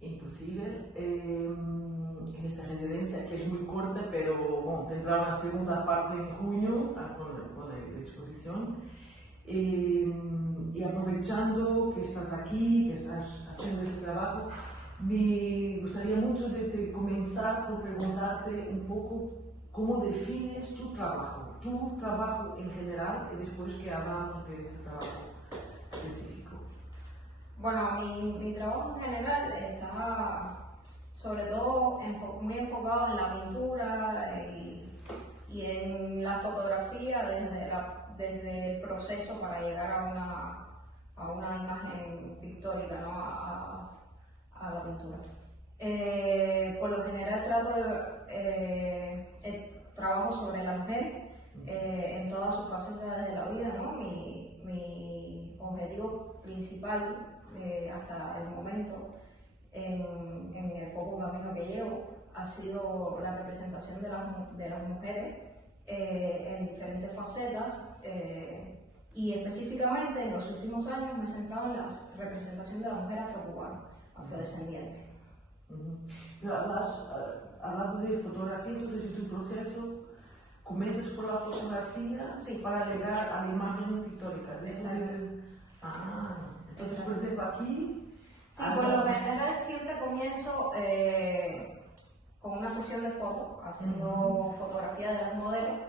Imposible. En esta residencia, que es muy corta, pero bueno, tendrá una segunda parte en junio con la exposición. Y aprovechando que estás aquí, que estás haciendo este trabajo, me gustaría mucho de comenzar por preguntarte un poco cómo defines tu trabajo en general, y después que hablamos de este trabajo específico. Bueno, mi trabajo en general está sobre todo muy enfocado en la pintura y en la fotografía desde el proceso para llegar a una imagen pictórica, ¿no? a la pintura. Por lo general trabajo sobre la mujer en todas sus facetas de la vida, ¿no? Mi objetivo principal hasta el momento en el poco camino que llevo ha sido la representación de las mujeres en diferentes facetas y específicamente en los últimos años me he centrado en la representación de la mujer afrocubana, afrodescendiente. Pero hablando de fotografía, entonces en tu proceso comienzas por la fotografía para llegar a la imagen pictórica. Entonces por ejemplo aquí... Sí, por lo general siempre comienzo con una sesión de fotos, haciendo fotografía de las modelos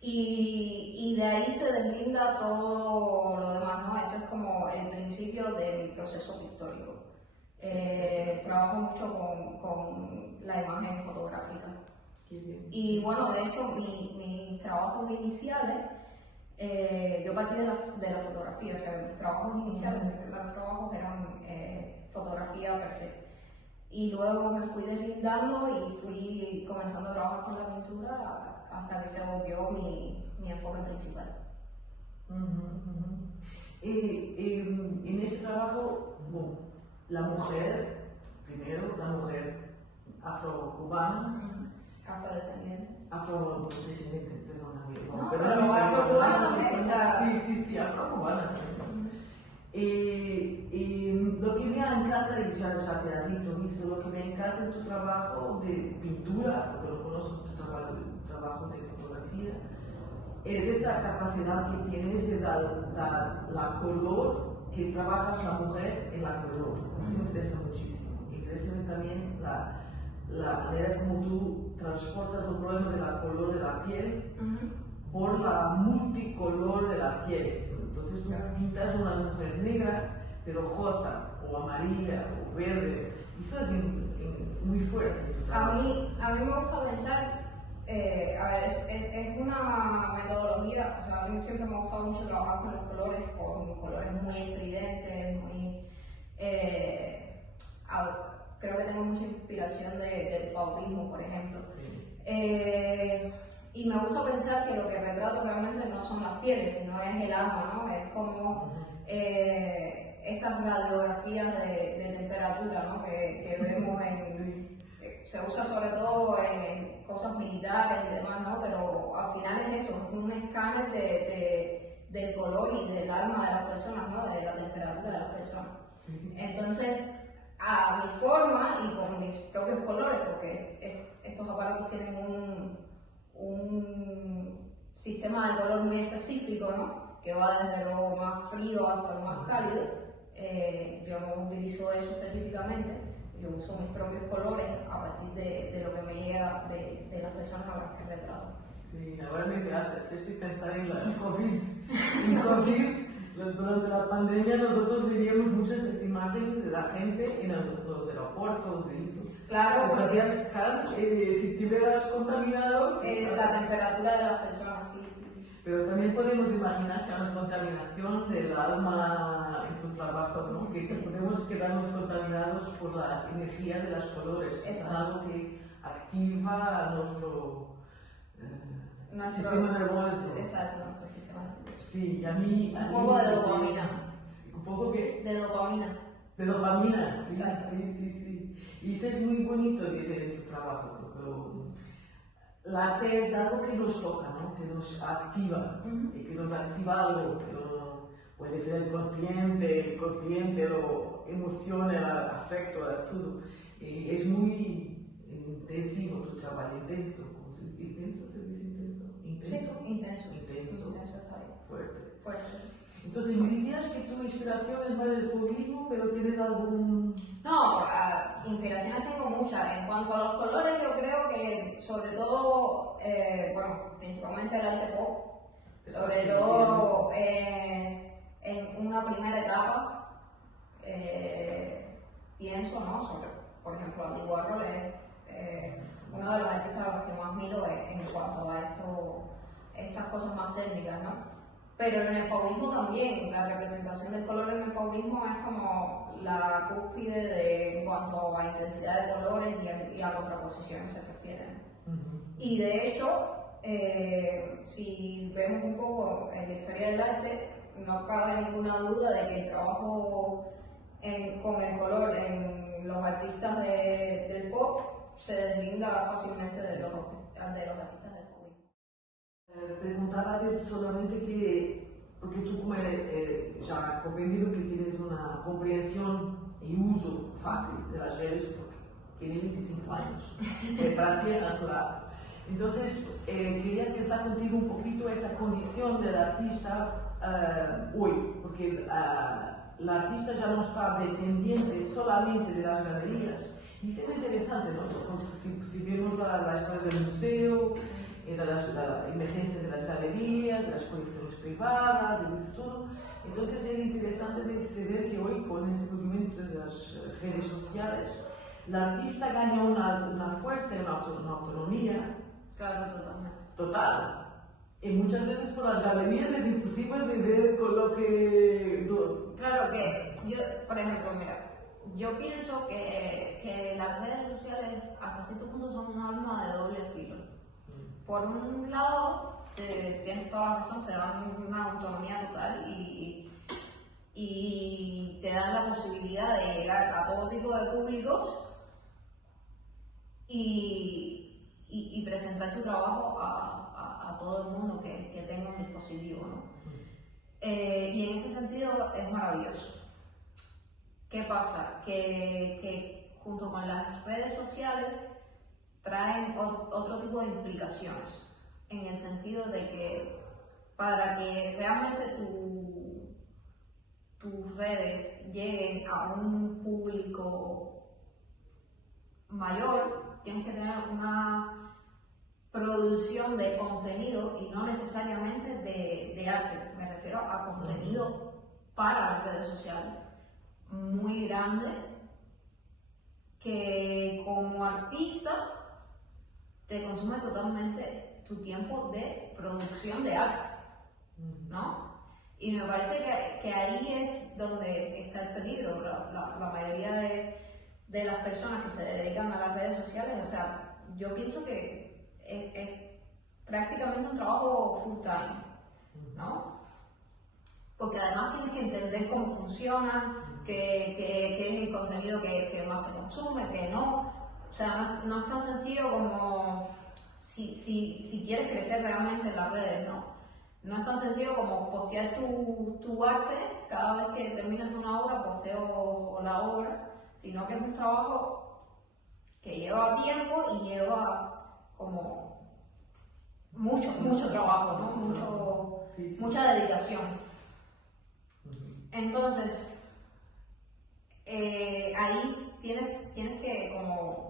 y de ahí se deslinda todo lo demás, ¿no? Eso es como el principio de mi proceso pictórico. Trabajo mucho con la imagen fotográfica. Y bueno, de hecho mis trabajos iniciales, yo partí de la fotografía, o sea, mis trabajos iniciales, mis primeros trabajos eran fotografía per se. Y luego me fui deslindando y fui comenzando a trabajar con la pintura hasta que se volvió mi enfoque principal. En este trabajo, bueno, la mujer afrocubana, afrodescendiente, perdóname. No, pero afrocubana también, o sea... Sí, afrocubana. Lo que me encanta, y ya te ha dicho, lo que me encanta en tu trabajo de pintura, porque lo conozco tu trabajo de fotografía, es esa capacidad que tienes de dar la color, que trabajas la mujer en la color. Eso me interesa muchísimo. Me interesa también la manera como tú transportas el problema de la color de la piel por la multicolor de la piel. Entonces tú pintas una mujer negra, pero rosa, o amarilla, o verde. Eso es muy fuerte. A mí me gusta pensar, es una metodología, o sea, a mí siempre me ha gustado mucho trabajar con los colores, con colores muy estridentes, creo que tengo mucha inspiración del fauvismo, por ejemplo. Y me gusta pensar que lo que retrato realmente no son las pieles, sino es el alma, ¿no? Es como estas radiografías de temperatura, ¿no? que vemos se usa sobre todo en cosas militares y demás, ¿no? Pero al final es eso, es un escáner del color y del alma de las personas, ¿no? De la temperatura de las personas. Entonces, a mi forma y con mis propios colores, porque estos aparatos tienen un sistema de color muy específico, ¿no? Que va desde lo más frío hasta lo más cálido. Yo no utilizo eso específicamente, yo uso mis propios colores a partir de lo que me llega de las personas a las que retrato. Sí, ahora me estoy pensando en el COVID. En COVID, durante la pandemia, nosotros veíamos muchas imágenes de la gente en los aeropuertos y eso. Claro, se hacían scan, si te hubieras contaminado. La temperatura de las personas, sí. Pero también podemos imaginar que hay una contaminación del alma en tu trabajo, ¿no? Que podemos quedarnos contaminados por la energía de los colores. Es algo que activa nuestro sistema nervioso. Exacto, nuestro sistema nervioso. Sí, a mí... Un poco de dopamina. Sí, ¿un poco qué? De dopamina. De dopamina, sí, exacto. Sí. Y eso es muy bonito de ver en tu trabajo, porque la arte es algo que nos toca, ¿no? Que nos activa, y que nos activa algo, puede ser el consciente, lo emoción, el afecto, todo. Es muy intensivo tu trabajo, intenso. ¿Intenso se dice intenso? Sí, intenso. Intenso, Está bien. fuerte. Entonces me decías que tu inspiración es más del fauvismo, pero ¿tienes algún...? No, inspiraciones tengo muchas. En cuanto a los colores, yo creo que sobre todo, bueno, principalmente el arte pop, sobre todo en una primera etapa, pienso, ¿no? Sobre, por ejemplo, Andy Warhol es uno de los artistas a los que más miro en cuanto a estas cosas más técnicas, ¿no? Pero en el fauvismo también, la representación del color en el fauvismo es como la cúspide en cuanto a intensidad de colores y a contraposiciones se refieren. Y de hecho, si vemos un poco en la historia del arte, no cabe ninguna duda de que el trabajo con el color en los artistas del pop se deslinda fácilmente de los artistas del fauvismo. Preguntaba-te solamente porque tú como ya has comprendido que tienes una comprensión y uso fácil de las redes porque tienes 25 años, para ti es natural. Entonces, quería pensar contigo un poquito esa condición del artista hoy, porque el artista ya no está dependiente solamente de las galerías. Y eso es interesante, ¿no? Si vemos la historia del museo, de la emergencia de las galerías, de las colecciones privadas, y de eso todo. Entonces es interesante de saber que hoy, con este movimiento de las redes sociales, el artista gana una fuerza y una autonomía. Claro, totalmente. Total. Y muchas veces por las galerías es imposible vivir con lo que... Claro que yo, por ejemplo, mira, yo pienso que las redes sociales hasta cierto punto son un arma de doble filo. Por un lado, tienes toda la razón, te dan una autonomía total y te dan la posibilidad de llegar a todo tipo de públicos y presentar tu trabajo a todo el mundo que tenga un dispositivo, ¿no? Y en ese sentido es maravilloso. ¿Qué pasa? Que junto con las redes sociales traen otro tipo de implicaciones, en el sentido de que para que realmente tus redes lleguen a un público mayor, tienes que tener una producción de contenido y no necesariamente de arte, me refiero a contenido para las redes sociales, muy grande, que como artista te consume totalmente tu tiempo de producción de arte, ¿no? Y me parece que ahí es donde está el peligro. La mayoría de las personas que se dedican a las redes sociales, o sea, yo pienso que es prácticamente un trabajo full time, ¿no? Porque además tienes que entender cómo funciona, qué es el contenido que más se consume, qué no. O sea, no es tan sencillo como si quieres crecer realmente en las redes, ¿no? No es tan sencillo como postear tu arte, cada vez que terminas una obra, posteo la obra, sino que es un trabajo que lleva tiempo y lleva como mucho trabajo, ¿no? Mucha dedicación. Entonces, ahí tienes que como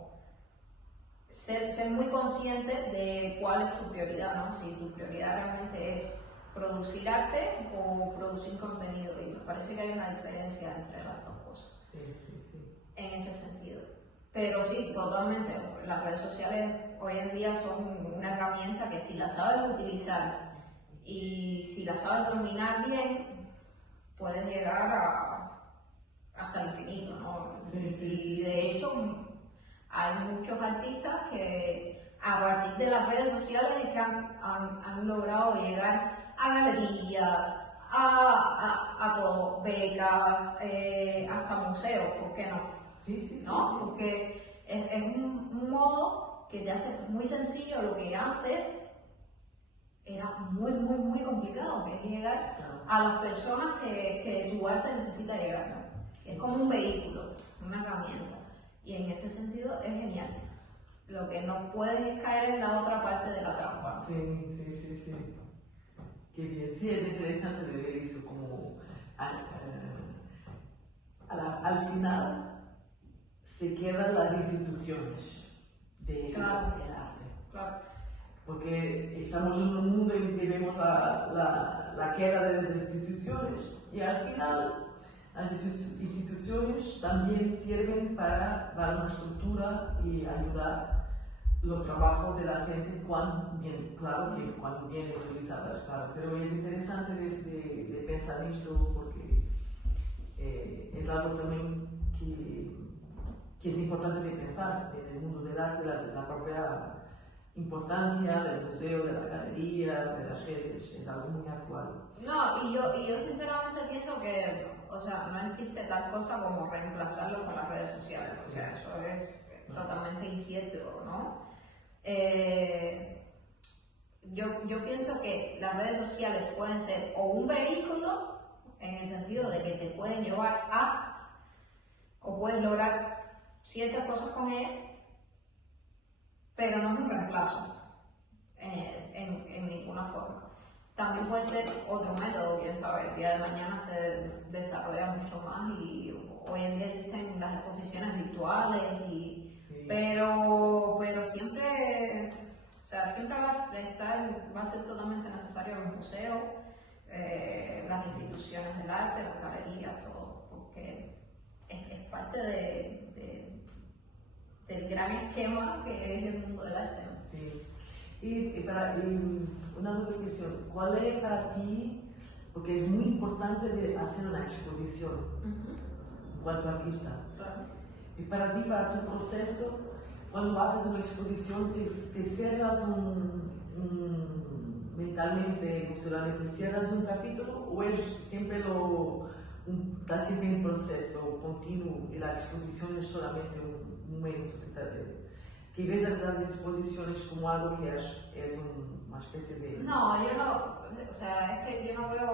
ser muy consciente de cuál es tu prioridad, ¿no? Si tu prioridad realmente es producir arte o producir contenido, y me parece que hay una diferencia entre las dos cosas. Sí. En ese sentido. Pero sí, totalmente, las redes sociales hoy en día son una herramienta que si la sabes utilizar y si la sabes dominar bien, puedes llegar hasta el infinito, ¿no? Y de hecho hay muchos artistas que a partir de las redes sociales es que han logrado llegar a galerías, a todo, becas, hasta museos, ¿por qué no? ¿No? Porque es un modo que te hace muy sencillo lo que antes era muy complicado, que es llegar a las personas que tu arte necesita llegar, ¿no? Es como un vehículo, una herramienta, y en ese sentido es genial. Lo que no puedes es caer en la otra parte de la trampa. Sí, sí, sí, sí. Qué bien. Sí, es interesante de ver eso como al final se quedan las instituciones del arte. Claro. Porque estamos en un mundo en que vemos la queda de las instituciones y al final las instituciones también sirven para dar una estructura y ayudar los trabajos de la gente cuando bien, claro que cuando bien utilizadas, claro. Pero es interesante de pensar en esto porque es algo también que es importante de pensar en el mundo del arte, la propia importancia del museo, de la galería, de las redes, es algo muy actual. No, y yo sinceramente pienso que, o sea, no existe tal cosa como reemplazarlo con las redes sociales, o sea, eso es totalmente incierto, ¿no? Yo pienso que las redes sociales pueden ser o un vehículo, en el sentido de que te pueden llevar a, o puedes lograr ciertas cosas con ellas, pero no es un reemplazo en ninguna forma. También puede ser otro método, quién sabe, el día de mañana se desarrolla mucho más y hoy en día existen las exposiciones virtuales, pero siempre, o sea, siempre va a ser totalmente necesario los museos, las instituciones del arte, las galerías, todo, porque es parte del gran esquema que es el mundo del arte, ¿no? Sí. Y una otra cuestión, ¿cuál es para ti, porque es muy importante de hacer una exposición en cuanto a artista, Claro. y para ti, para tu proceso, cuando haces una exposición, te cierras mentalmente, emocionalmente, cierras un capítulo o es siempre está siempre en proceso continuo y la exposición es solamente un momento, que ves las exposiciones como algo que es una especie de... No, yo no, o sea, es que yo no veo,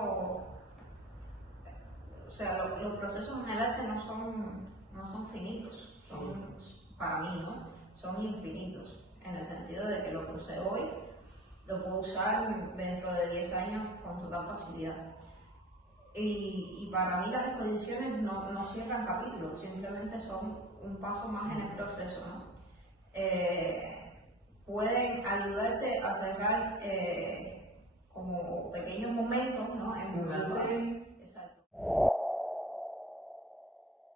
o sea, los procesos en el arte no son finitos, para mí, ¿no? Son infinitos, en el sentido de que lo que usé hoy lo puedo usar dentro de 10 años con total facilidad. Y para mí las exposiciones no cierran capítulos, simplemente son un paso más en el proceso, ¿no? Pueden ayudarte a cerrar como pequeños momentos, ¿no? En un mensaje. Exacto.